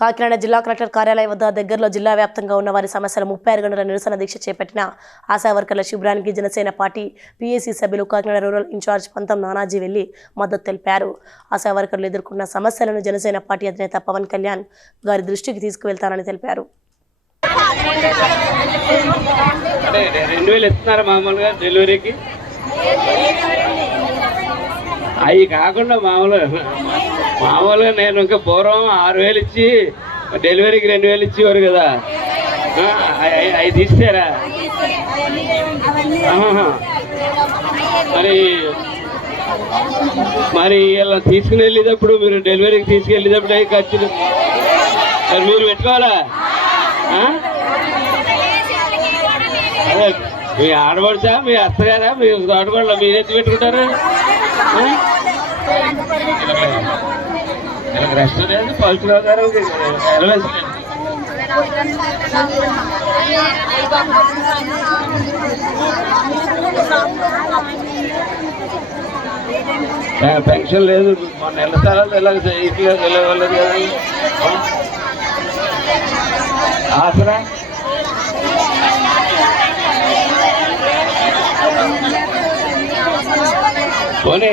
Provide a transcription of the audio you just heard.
కాకినాడ జిల్లా కలెక్టర్ కార్యాలయం వద్ద దగ్గరలో జిల్లా వ్యాప్తంగా ఉన్న వారి సమస్యల ముప్పై ఆరు గంటల నిరసన దీక్ష చేపట్టిన ఆశా వర్కర్ల శిబిరానికి జనసేన పార్టీ పీఏసీ సభ్యులు కాకినాడ రూరల్ ఇన్ఛార్జ్ పంతం నానాజీ వెళ్ళి మద్దతు తెలిపారు. ఆశా వర్కర్లు ఎదుర్కొన్న సమస్యలను జనసేన పార్టీ అధినేత పవన్ కళ్యాణ్ గారి దృష్టికి తీసుకువెళ్తానని తెలిపారు. రెండు వేలు ఇస్తున్నారు మామూలుగా డెలివరీకి? అవి కాకుండా మామూలుగా మామూలుగా నేను ఇంకా పూర్వం ఆరు వేలు ఇచ్చి డెలివరీకి రెండు వేలు ఇచ్చేవారు కదా. అవి- తీస్తారా? మరి మరి ఇలా తీసుకుని వెళ్ళేటప్పుడు మీరు డెలివరీకి తీసుకెళ్ళేటప్పుడు అవి ఖర్చులు మరి మీరు పెట్టుకోవాలా? అదే మీ ఆడబడుచా మీ అత్తగారా మీ తోటకోళ్ళ మీరు ఎత్తి పెట్టుకుంటారు రెస్టారెంట్ వీళ్ళకి గారు పెన్షన్ లేదు. మొన్న నెల స్థలాలు ఇలా ఇట్లా వెళ్ళలేదు కదా. ఆసరా? పోనీ.